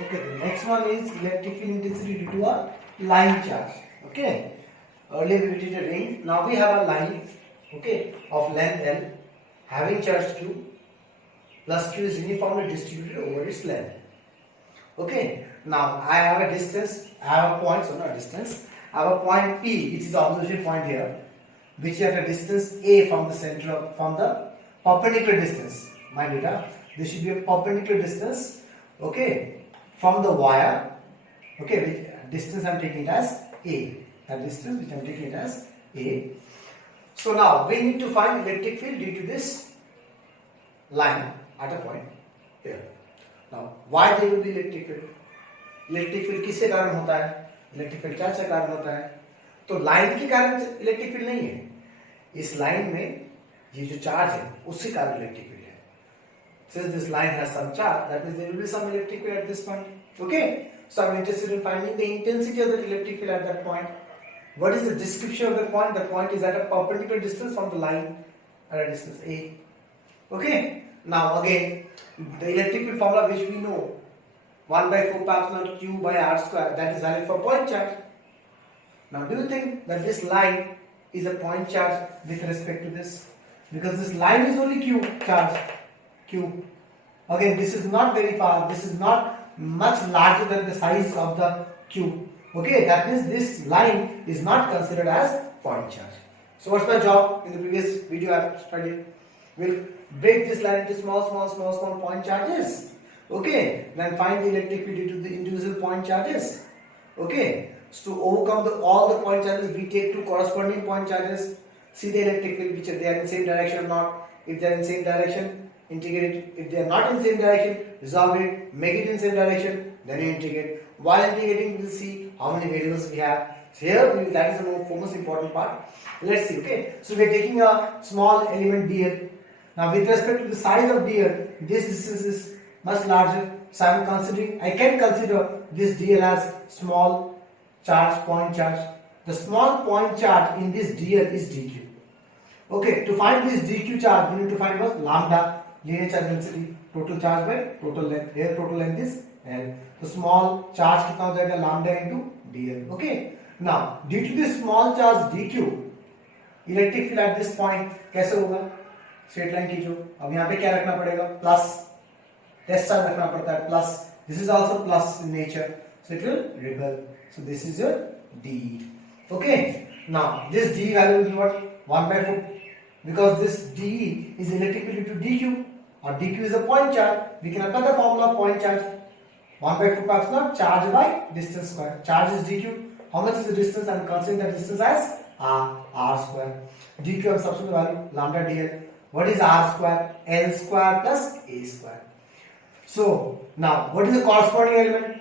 Okay, the next one is electric field intensity due to a line charge. Okay, earlier we did a ring. Now we have a line, okay, of length L having charge Q plus Q is uniformly distributed over its length. Okay, now I have a distance, I have a point, so not distance. I have a point P, which is the observation point here, which is at a distance A from the center of, from the perpendicular distance. Mind it, this should be a perpendicular distance, okay, from the wire, okay, which distance I am taking it as A. That distance which I am taking it as A. So now we need to find electric field due to this line at a point here. Now why there will be electric field? Electric field किससे कारण होता है? Electric field क्या से कारण होता है? तो लाइन के कारण इलेक्ट्रिक फील्ड नहीं है, इस लाइन में ये जो चार्ज है उसके कारण इलेक्ट्रिक फील्ड है. Since this line has some charge, that means there will be some electric field at this point. Okay, so I'm interested in finding the intensity of the electric field at that point. What is the description of the point? The point is at a perpendicular distance from the line at a distance A. Okay, now again the electric field formula which we know, 1 by 4 pi epsilon q by r square, that is valid for point charge. Now do you think that this line is a point charge with respect to this? Because this line is only q charge, q. Again, this is not very far, this is not much larger than the size of the q. Okay, that means this line is not considered as point charge. So what's my job? In the previous video I have studied, we'll break this line into small point charges. Okay, then find the electric field due to the individual point charges. Okay, so to overcome all the point charges, we take two corresponding point charges, see the electric field which they are in same direction or not. If they are in same direction, integrate it. If they are not in same direction, resolve it, make it in same direction, then you integrate. While integrating, we will see how many variables we have. So here, that is the most important part. Let's see. Okay, so we are taking a small element dl. Now, with respect to the size of dl, this distance is much larger, so I can consider this dl as small charge, point charge. The small point charge in this dl is dq. Okay, to find this dq charge, we need to find what? Lambda, linear charge density, total charge by total length. Here total length is L. So small charge कितना हो जाएगा? Lambda into dl. Okay. Now, due to this small charge dq, electric field at this point कैसे होगा? Straight line खींचो. अब यहाँ पे क्या रखना पड़ेगा? Plus. Test charge रखना पड़ता है plus. This is also plus in nature, so it will rebel. So this is your d. Okay. Now this d value will be what? 1 by 4. Because this d is electric field due to dq, or dq is a point charge. We can apply the formula of point charge. 1 by 4 pi epsilon charge by distance square. Charge is dq. How much is the distance? I am considering that distance as r square. dq I am substituting the value lambda dl. What is r square? L square plus a square. So now what is the corresponding element?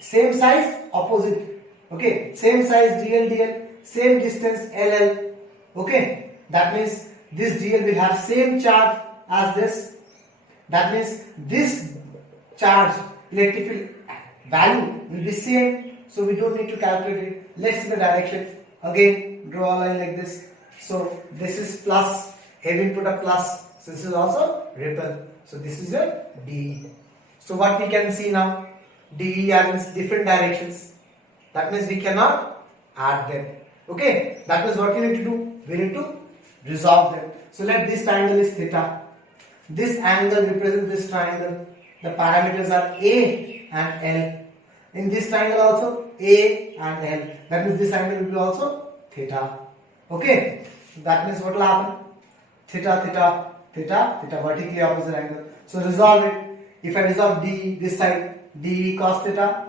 Same size, opposite. Okay, same size dl, same distance ll. Okay, that means this dl will have same charge as this. That means this charge electric field value will be same, so we don't need to calculate it. Let's see the direction. Again, draw a line like this. So this is plus, here we put a plus. So this is also ripple. So this is your D. So what we can see now, DE are in different directions. That means we cannot add them. Okay, that means what we need to do? We need to resolve them. So let this triangle is theta. This angle represents this triangle. The parameters are A and L. In this triangle also A and L. That means this angle will be also theta. Okay, that means what will happen? Theta, theta, theta, theta, vertically opposite angle. So resolve it. If I resolve D this side, D cos theta,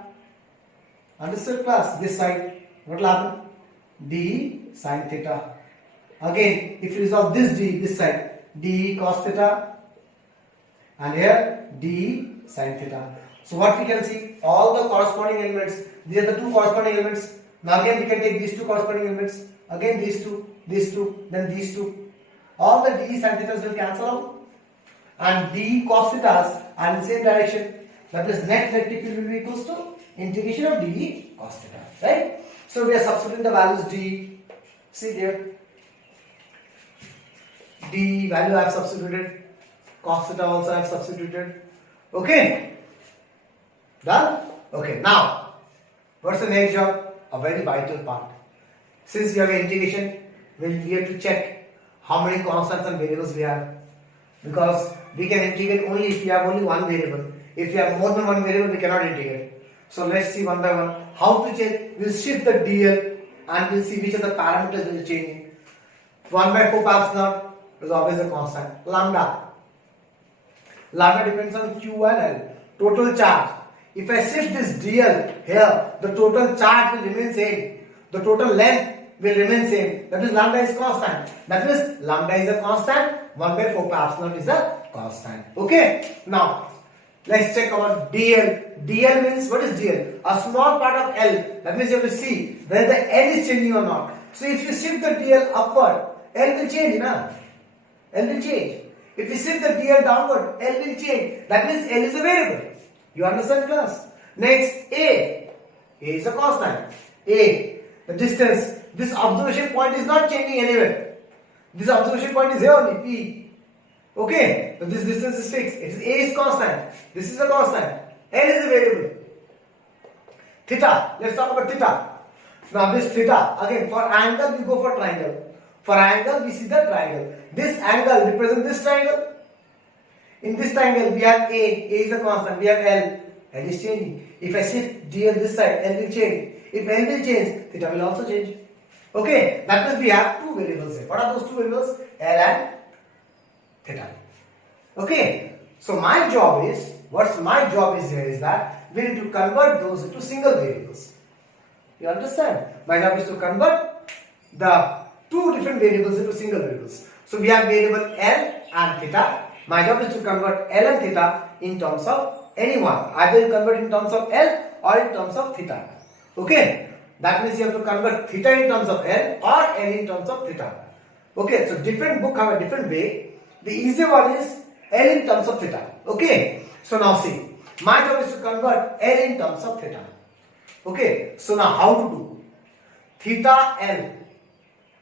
understood class? This side, what will happen? D sin theta. Again, if you resolve this D this side, D cos theta, and here D sin theta. So what we can see, all the corresponding elements, these are the two corresponding elements. Now again we can take these two corresponding elements, again these two, then these two. All the D sin thetas will cancel out, and D cos thetas are in the same direction. That is, net electric field will be equals to integration of D cos theta, right? So we are substituting the values D. See there, D value I have substituted, cos theta also I have substituted. Okay. Done? Okay, now, what's the next job? A very vital part. Since we have integration, we have to check how many constants and variables we have. Because we can integrate only if we have only one variable. If we have more than one variable, we cannot integrate. So let's see one by one how to check. We'll shift the DL and we'll see which are the parameters that are changing. 1 by 4 pi epsilon is always a constant. Lambda. Lambda depends on Q and L. Total charge. If I shift this DL here, the total charge will remain same. The total length will remain same. That is lambda is constant. That is lambda is a constant. 1 by 4 pi epsilon is a constant. Okay. Now let's check our DL. DL means, what is DL? A small part of L. That means you have to see whether the L is changing or not. So if you shift the DL upward, L will change, na? L will change. If you shift the DL downward, L will change. That means L is a variable. You understand, class? Next, A. A is a constant. A. The distance. This observation point is not changing anywhere. This observation point is here only, P. Okay? So this distance is fixed. A is constant. This is a constant. L is a variable. Theta. Let's talk about theta. Now this theta. Again, for angle we go for triangle. For angle we see the triangle. This angle represents this triangle. In this triangle we have A. A is a constant. We have L. L is changing. If I shift DL this side, L will change. If L will change, theta will also change. Okay, that means we have two variables here. What are those two variables? L and theta. Okay, so my job is, here is that we need to convert those into single variables. You understand? My job is to convert the two different variables into single variables. So we have variable L and theta. My job is to convert L and theta in terms of any one. Either you convert in terms of L or in terms of theta. Okay, that means you have to convert theta in terms of L or L in terms of theta. Okay, so different book have a different way. The easier one is L in terms of theta. Okay, so now see, my job is to convert L in terms of theta. Okay, so now how to do? Theta, L.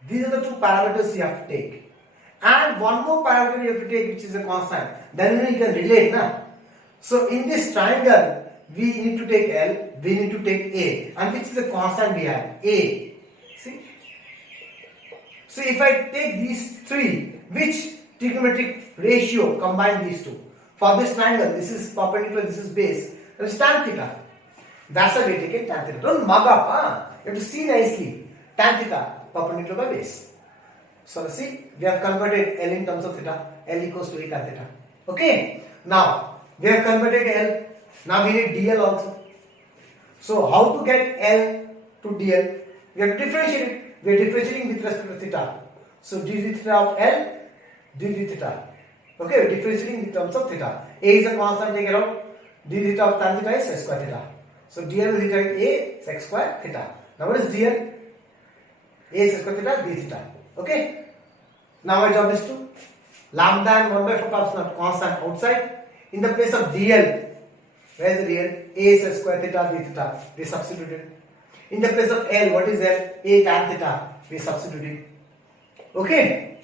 These are the two parameters you have to take. And one more parameter you have to take, which is a constant. Then you can relate, na? So in this triangle, we need to take L, we need to take A. And which is the constant we have? A. See? So if I take these three, which trigonometric ratio combine these two? For this triangle, this is perpendicular, this is base. That is tan theta. That's why we take it tan theta. Don't mug up, huh? You have to see nicely. Tan theta, perpendicular by base. So let's see, we have converted L in terms of theta. L equals to A tan theta. Okay. Now, we have converted L. Now we need DL also. So how to get L to DL? We have to differentiate it. We are differentiating with respect to theta. So d theta of L, d theta. Okay, we are differentiating in terms of theta. A is a constant, take it out. D theta of tan theta is sec square theta. So DL will theta is A sec square theta. Now what is DL? A sec square theta, d theta. Okay. Now my job is to lambda and 1 by 4 pi epsilon constant outside. In the place of DL, where is the DL? A sec square theta, d theta. We substituted. In the place of L, what is L? A tan theta. We substituted. Okay.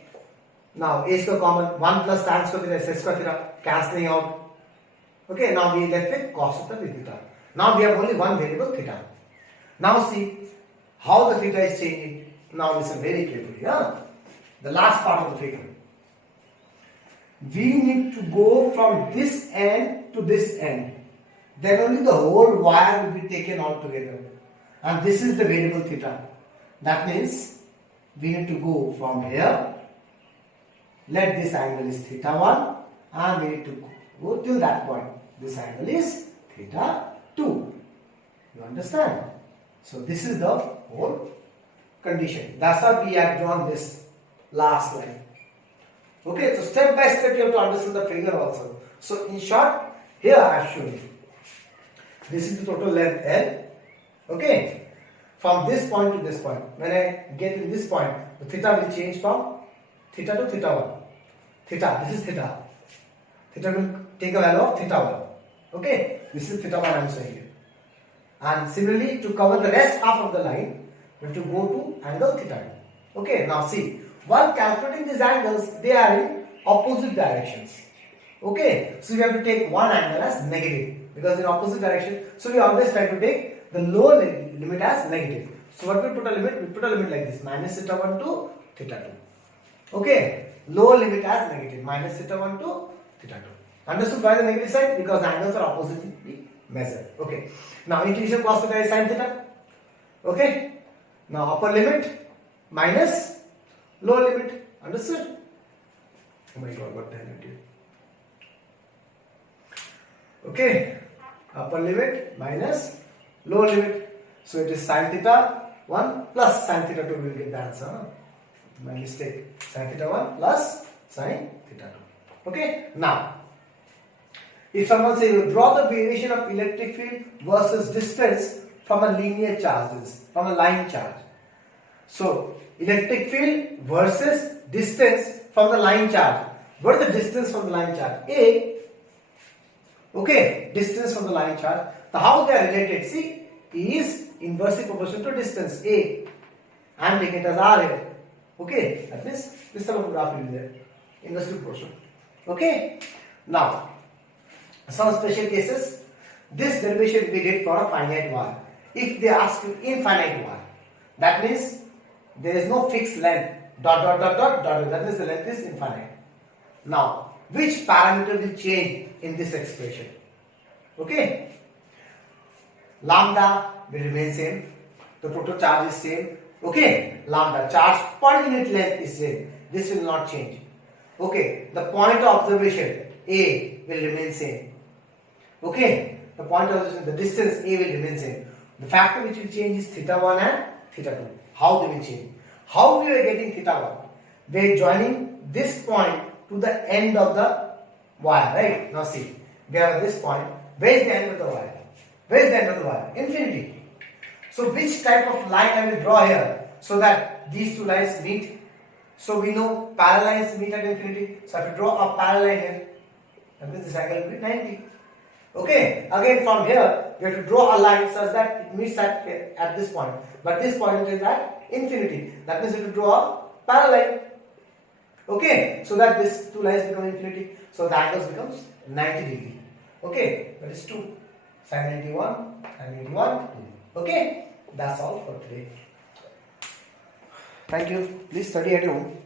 Now A square common. 1 plus tan square theta is sec square theta. Cancelling out. Okay. Now we left with cos theta, d theta. Now we have only one variable theta. Now see how the theta is changing. Now listen very carefully. Yeah? The last part of the figure. We need to go from this end to this end. Then only the whole wire will be taken all together. And this is the variable theta. That means we need to go from here. Let this angle is theta 1 and we need to go till that point. This angle is theta 2. You understand? So this is the whole condition. That's why we have drawn this last line. Okay, so step by step you have to understand the figure also. So in short, here I have shown you. This is the total length L. Okay, from this point to this point. When I get to this point, the theta will change from theta to theta 1. Theta, this is theta. Theta will take a value of theta 1. Okay, this is theta 1 I am saying here. And similarly, to cover the rest half of the line, we have to go to angle theta. Okay, now see, while calculating these angles, they are in opposite directions. Okay, so we have to take one angle as negative because in opposite direction. So we always try to take the lower limit as negative. So what we put a limit? We put a limit like this: minus theta 1 to theta 2. Okay, lower limit as negative, minus theta 1 to theta 2. Understood why the negative side? Because the angles are oppositely measured. Okay, now integration cos theta is sin theta. Okay, now upper limit minus lower limit. Understood? Oh my god, what the hell did you? Okay, upper limit minus lower limit. So it is sin theta 1 plus sin theta 2. We will get the answer. Huh? My mistake. Sin theta 1 plus sin theta 2. Okay, now if someone says you draw the variation of electric field versus distance from a linear charges, from a line charge. So electric field versus distance from the line charge. What is the distance from the line charge? A. Okay, distance from the line charge. So how they are related? See, E is inversely proportional to distance A. I am taking it as R here. Okay, that means this type of graph will be there. Inversely proportional. Okay, now some special cases. This derivation we did for a finite wire. If they ask you infinite wire, that means there is no fixed length. Dot dot dot dot dot. That means the length is infinite. Now, which parameter will change in this expression? Okay, lambda will remain same. The total charge is same. Okay, lambda charge per unit length is same. This will not change. Okay, the point of observation A will remain same. Okay, the point of observation, the distance A will remain same. The factor which will change is theta 1 and theta 2. How they will change? How we are getting theta 1? We are joining this point to the end of the wire, right? Now see, we have this point. Where is the end of the wire? Where is the end of the wire? Infinity. So which type of line I will draw here so that these two lines meet? So we know parallel lines meet at infinity. So I have to draw a parallel line here. That means this angle will be 90. Okay, again from here we have to draw a line such that it meets at this point. But this point is at infinity. That means we have to draw a parallel line. Okay, so that these two lines become infinity. So the angle becomes 90 degree. Okay, that is 2. Sin 91, sin 81, 2. Okay, that's all for today. Thank you. Please study at home.